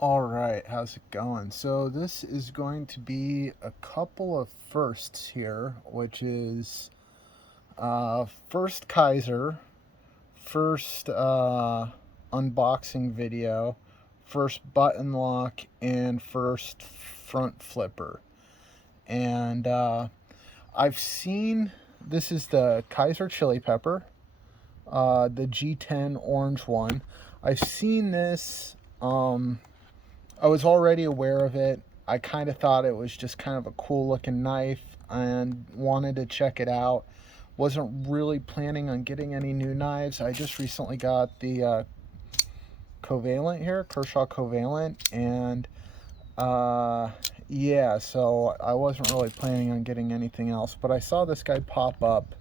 All right, how's it going? So this is going to be a couple of firsts here, which is first Kizer, first unboxing video, first button lock, and first front flipper. And I've seen this is the Kizer Chili Pepper, the G10 orange one. I've seen this. I was already aware of it. I kind of thought it was just kind of a cool looking knife and wanted to check it out. Wasn't really planning on getting any new knives. I just recently got the Covalent here, Kershaw Covalent, and yeah, so I wasn't really planning on getting anything else. But I saw this guy pop up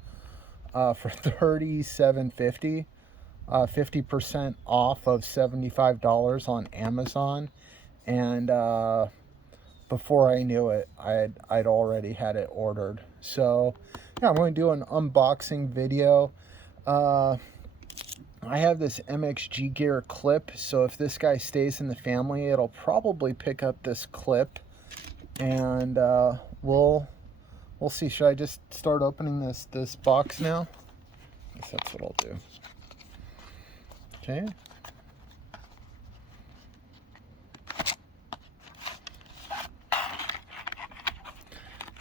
for $37.50, 50% off of $75 on Amazon. And before I knew it, I'd already had it ordered. So yeah, I'm going to do an unboxing video. I have this MXG gear clip, so if this guy stays in the family, it'll probably pick up this clip, and we'll see. Should I just start opening this box now? I guess that's what I'll do. Okay.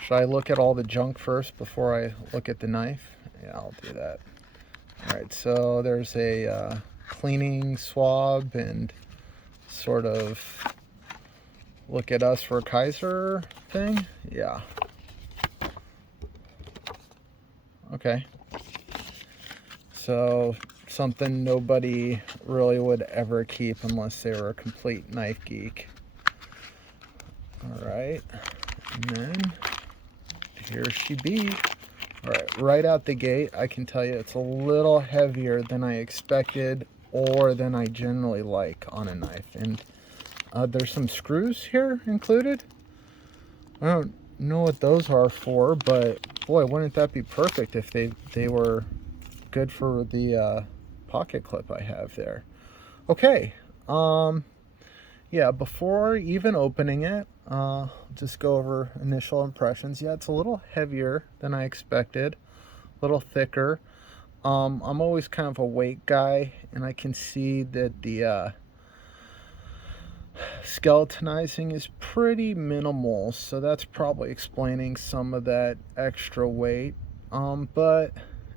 Should I look at all the junk first before I look at the knife? Yeah, I'll do that. All right, so there's a cleaning swab and sort of look at us for Kizer thing. Yeah. Okay. So something nobody really would ever keep unless they were a complete knife geek. All right, and then here she be. All right out the gate, I can tell you it's a little heavier than I expected or than I generally like on a knife. And there's some screws here included. I don't know what those are for, but boy, wouldn't that be perfect if they were good for the pocket clip I have there. Okay, yeah, before even opening it, just go over initial impressions. Yeah, it's a little heavier than I expected, a little thicker. I'm always kind of a weight guy, and I can see that the skeletonizing is pretty minimal, so that's probably explaining some of that extra weight. But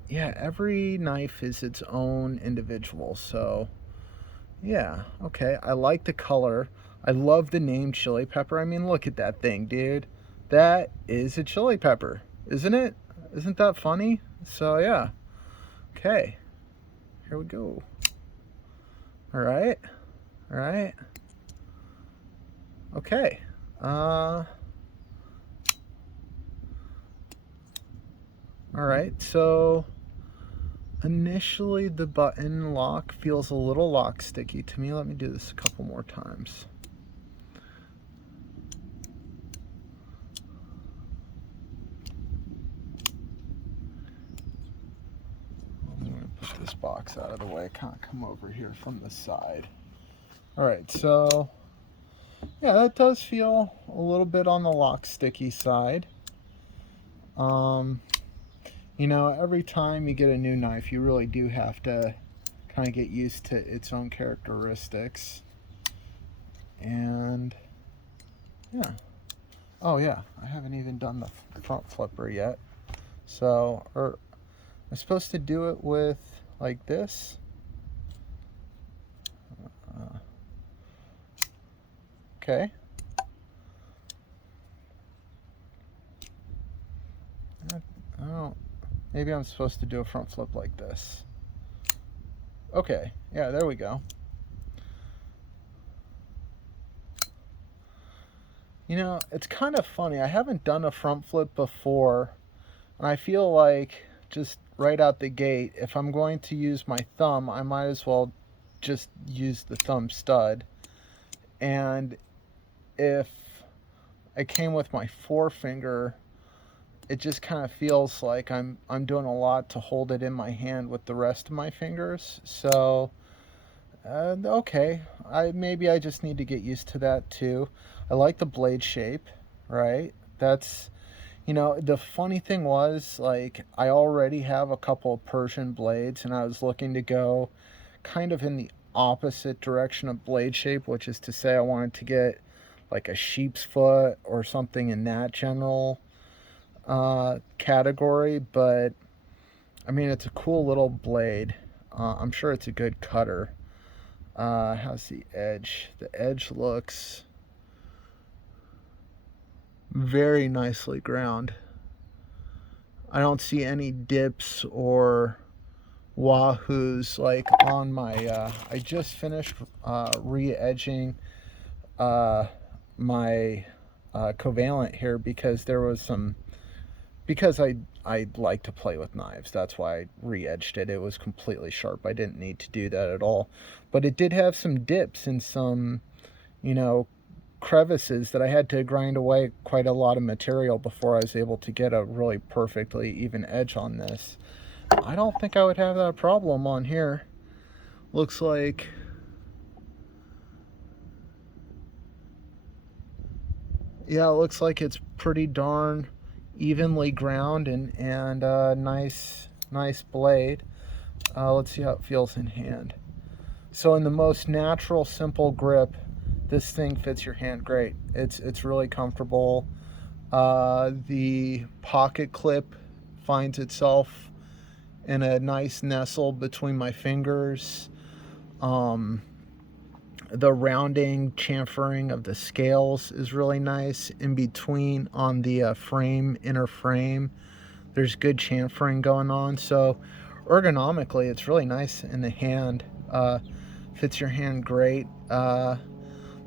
yeah, every knife is its own individual, so yeah, okay. I like the color. I love the name Chili Pepper. I mean, look at that thing, dude. That is a chili pepper, isn't it? Isn't that funny? So yeah. Okay. Here we go. All right. All right. Okay. All right. So initially the button lock feels a little lock sticky to me. Let me do this a couple more times. Put this box out of the way. Kind of come over here from the side. All right, so yeah, that does feel a little bit on the lock sticky side. You know, every time you get a new knife, you really do have to kind of get used to its own characteristics. And yeah. Oh yeah, I haven't even done the front flipper yet. So, I'm supposed to do it with like this. Okay. I don't. Maybe I'm supposed to do a front flip like this. Okay. Yeah, there we go. You know, it's kind of funny. I haven't done a front flip before, and I feel like just right out the gate, if I'm going to use my thumb, I might as well just use the thumb stud. And if I came with my forefinger, it just kind of feels like I'm doing a lot to hold it in my hand with the rest of my fingers. So Okay, maybe I just need to get used to that too. I like the blade shape, right? That's, the funny thing was, like, I already have a couple of Persian blades, and I was looking to go kind of in the opposite direction of blade shape, which is to say I wanted to get like a sheep's foot or something in that general category. But I mean, it's a cool little blade. I'm sure it's a good cutter. How's the edge? The edge looks very nicely ground. I don't see any dips or wahoos like on my I just finished re-edging my covalent here because there was some, because I like to play with knives. That's why I re-edged it. It was completely sharp. I didn't need to do that at all, but it did have some dips and some, you know, crevices that I had to grind away quite a lot of material before I was able to get a really perfectly even edge on this. I don't think I would have that problem on here. Looks like, yeah, it looks like it's pretty darn evenly ground and nice blade. Let's see how it feels in hand. So in the most natural, simple grip, this thing fits your hand great. It's really comfortable. The pocket clip finds itself in a nice nestle between my fingers. The rounding, chamfering of the scales is really nice in between on the inner frame. There's good chamfering going on, so ergonomically it's really nice in the hand. Fits your hand great.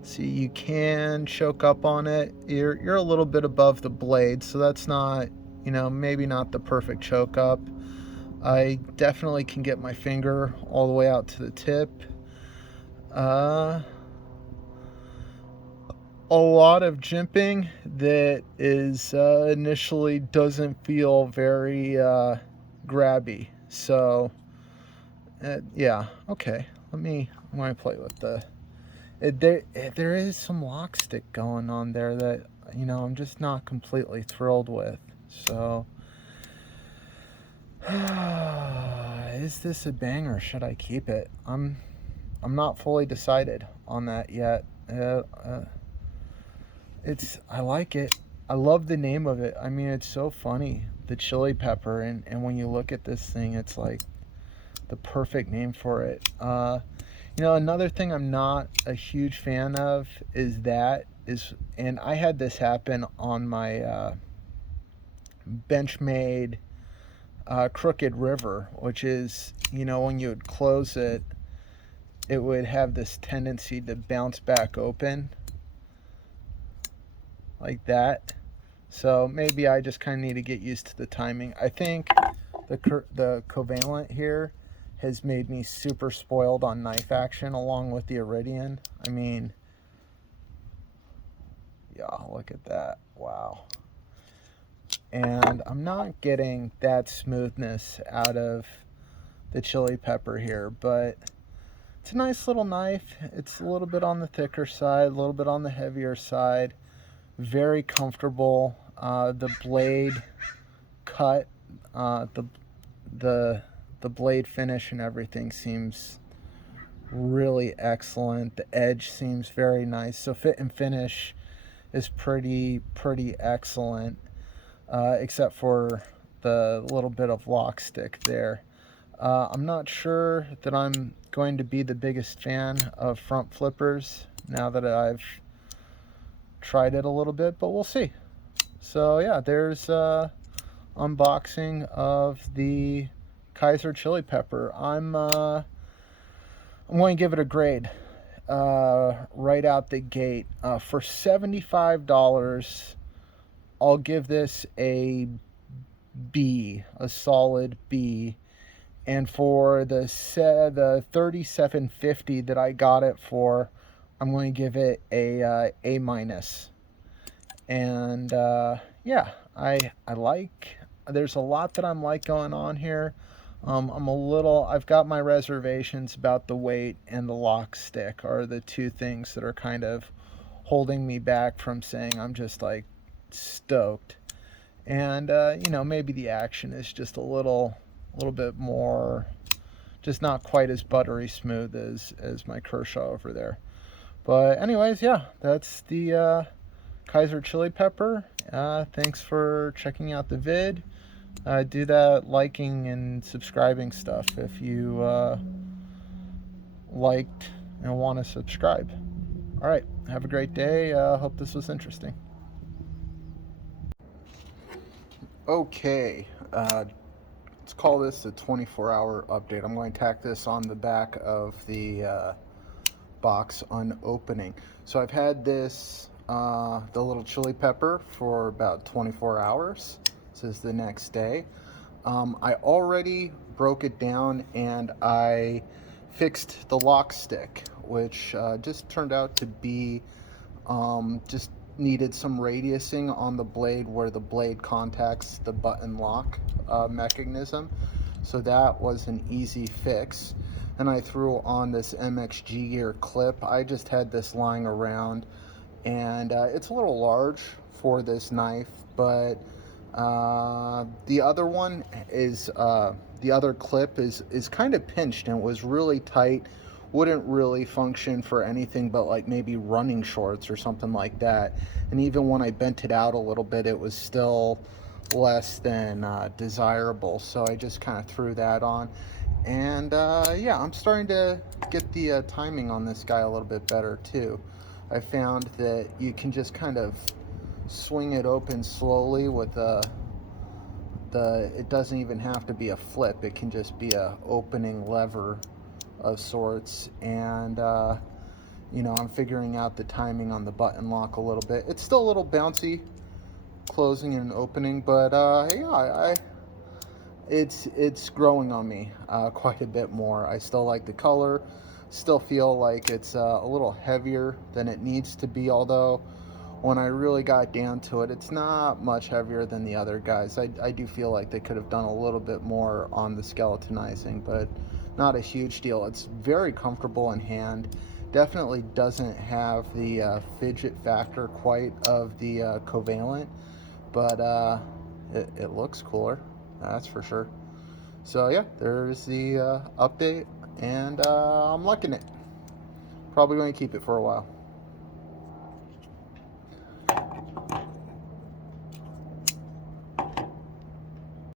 See, you can choke up on it. You're a little bit above the blade, so that's not, maybe not the perfect choke up. I definitely can get my finger all the way out to the tip. A lot of jimping that is initially doesn't feel very grabby. So yeah, okay. I'm gonna play with there is some lock stick going on there that I'm just not completely thrilled with. So is this a banger? Should I keep it? I'm not fully decided on that yet. I like it. I love the name of it. I mean, it's so funny, the chili pepper, and when you look at this thing, it's like the perfect name for it. Another thing I'm not a huge fan of and I had this happen on my Benchmade Crooked River, which is, when you would close it, it would have this tendency to bounce back open like that. So maybe I just kind of need to get used to the timing. I think the covalent here has made me super spoiled on knife action along with the Iridian. I mean, yeah, look at that. Wow. And I'm not getting that smoothness out of the chili pepper here, but it's a nice little knife. It's a little bit on the thicker side, a little bit on the heavier side. Very comfortable. The blade cut, the blade finish and everything seems really excellent. The edge seems very nice. So fit and finish is pretty excellent, except for the little bit of lock stick there. I'm not sure that I'm going to be the biggest fan of front flippers now that I've tried it a little bit, but we'll see. So yeah, there's unboxing of the Kizer Chili Pepper. I'm going to give it a grade right out the gate. For $75, I'll give this a B, a solid B. And for the $37.50 that I got it for, I'm going to give it a minus. And yeah, I like, there's a lot that I'm like going on here. I've got my reservations about the weight and the lock stick are the two things that are kind of holding me back from saying I'm just like stoked. And maybe the action is just a little bit more, just not quite as buttery smooth as my Kershaw over there. But anyways, yeah, that's the Kizer Chili Pepper. Thanks for checking out the vid. Do that liking and subscribing stuff if you liked and want to subscribe. All right, have a great day. Hope this was interesting. Okay, let's call this a 24-hour update. I'm going to tack this on the back of the box unopening. So I've had this, the little chili pepper, for about 24 hours. This is the next day. I already broke it down and I fixed the lock stick, which just turned out to be just needed some radiusing on the blade where the blade contacts the button lock mechanism. So that was an easy fix. And I threw on this MXG gear clip. I just had this lying around, and it's a little large for this knife, but the other one is the other clip is kind of pinched and was really tight. Wouldn't really function for anything but like maybe running shorts or something like that. And even when I bent it out a little bit, it was still less than desirable. So I just kind of threw that on. And yeah, I'm starting to get the timing on this guy a little bit better too. I found that you can just kind of swing it open slowly with it doesn't even have to be a flip. It can just be a opening lever of sorts. And I'm figuring out the timing on the button lock a little bit. It's still a little bouncy, closing and opening, but yeah, it's growing on me quite a bit more. I still like the color, still feel like it's a little heavier than it needs to be, although when I really got down to it, it's not much heavier than the other guys. I do feel like they could have done a little bit more on the skeletonizing, but not a huge deal. It's very comfortable in hand. Definitely doesn't have the fidget factor quite of the Covalent, but it looks cooler, that's for sure. So yeah, there's the update, and I'm liking it. Probably going to keep it for a while.